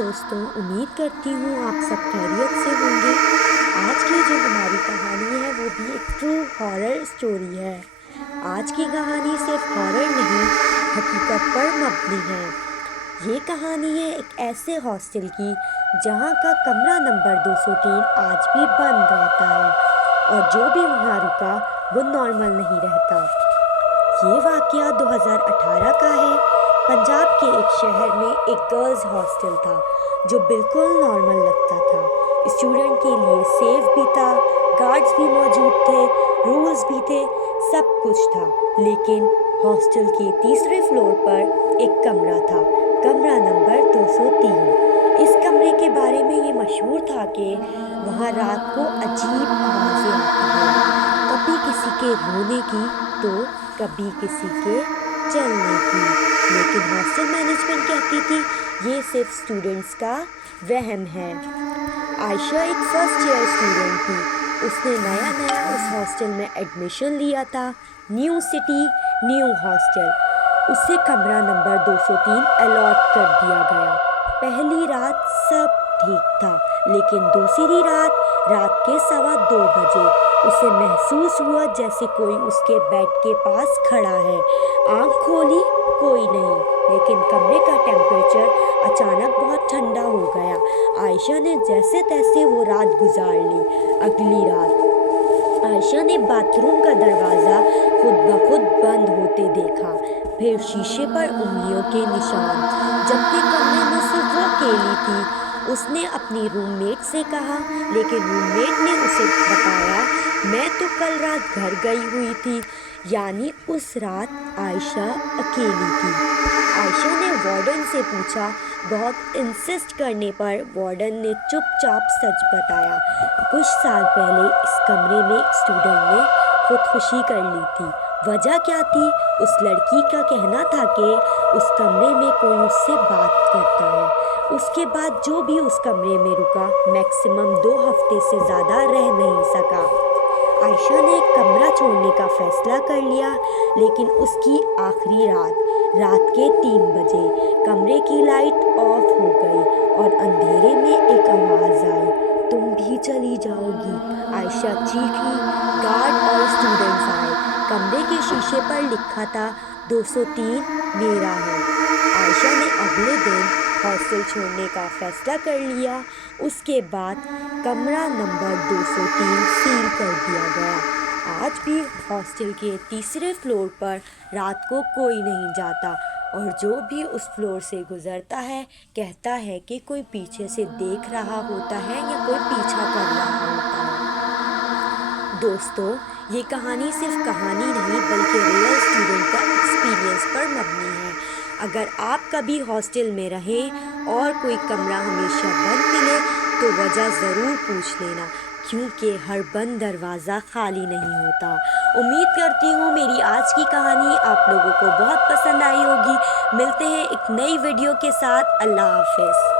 दोस्तों, उम्मीद करती हूँ आप सब खैरियत से होंगे। आज की जो हमारी कहानी है वो भी एक ट्रू हॉरर स्टोरी है। आज की कहानी सिर्फ हॉरर नहीं, हकीकत पर मबनी है। ये कहानी है एक ऐसे हॉस्टल की जहाँ का कमरा नंबर 203 आज भी बंद रहता है और जो भी वहाँ रुका वो नॉर्मल नहीं रहता। ये वाक़या 2018 का है। पंजाब के एक शहर में एक गर्ल्स हॉस्टल था जो बिल्कुल नॉर्मल लगता था। स्टूडेंट के लिए सेफ भी था, गार्ड्स भी मौजूद थे, रूल्स भी थे, सब कुछ था। लेकिन हॉस्टल के तीसरे फ्लोर पर एक कमरा था, कमरा नंबर 203। इस कमरे के बारे में ये मशहूर था कि वहाँ रात को अजीब आवाज़ें आती हैं, कभी किसी के रोने की तो कभी किसी के चलने की। लेकिन हॉस्टल मैनेजमेंट कहती थी ये सिर्फ स्टूडेंट्स का वहम है। आयशा एक फर्स्ट ईयर स्टूडेंट थी। उसने नया नया उस हॉस्टल में एडमिशन लिया था। New city, new hostel. उसे कमरा नंबर 203 अलॉट कर दिया गया। पहली रात सब ठीक था, लेकिन दूसरी रात के 2:15 बजे उसे महसूस हुआ जैसे कोई उसके बेड के पास खड़ा है। आँख खोली, कोई नहीं, लेकिन कमरे का टेम्परेचर अचानक बहुत ठंडा हो गया। आयशा ने जैसे तैसे वो रात गुजार ली। अगली रात आयशा ने बाथरूम का दरवाज़ा खुद ब खुद बंद होते देखा, फिर शीशे पर उंगलियों के निशान। जबकि कमरे में सिर्फ वो अकेली थी। उसने अपनी रूममेट से कहा, लेकिन रूममेट ने उसे बताया मैं तो कल रात घर गई हुई थी। यानी उस रात आयशा अकेली थी। आयशा ने वार्डन से पूछा। बहुत इंसिस्ट करने पर वार्डन ने चुपचाप सच बताया। कुछ साल पहले इस कमरे में एक स्टूडेंट ने खुदकुशी कर ली थी। वजह क्या थी? उस लड़की का कहना था कि उस कमरे में कोई उससे बात करता है। उसके बाद जो भी उस कमरे में रुका मैक्सिमम 2 हफ्ते से ज़्यादा रह नहीं सका। आयशा ने कमरा छोड़ने का फैसला कर लिया, लेकिन उसकी आखिरी रात के 3 बजे कमरे की लाइट ऑफ हो गई और अंधेरे में एक आवाज़ आई, तुम भी चली जाओगी। आयशा चीखी। गार्ड और स्टूडेंट्स आए। कमरे के शीशे पर लिखा था 203 मेरा है। आयशा ने अगले दिन हॉस्टल छोड़ने का फैसला कर लिया। उसके बाद कमरा नंबर 203 सील कर दिया गया। आज भी हॉस्टल के तीसरे फ्लोर पर रात को कोई नहीं जाता और जो भी उस फ्लोर से गुजरता है कहता है कि कोई पीछे से देख रहा होता है या कोई पीछा कर रहा होता है। दोस्तों, ये कहानी सिर्फ कहानी नहीं बल्कि रियल स्टूडेंट का एक्सपीरियंस पर मबनी है। अगर आप कभी हॉस्टल में रहें और कोई कमरा हमेशा बंद मिले तो वजह ज़रूर पूछ लेना, क्योंकि हर बंद दरवाज़ा खाली नहीं होता। उम्मीद करती हूँ मेरी आज की कहानी आप लोगों को बहुत पसंद आई होगी। मिलते हैं एक नई वीडियो के साथ। अल्लाह हाफ़िज़।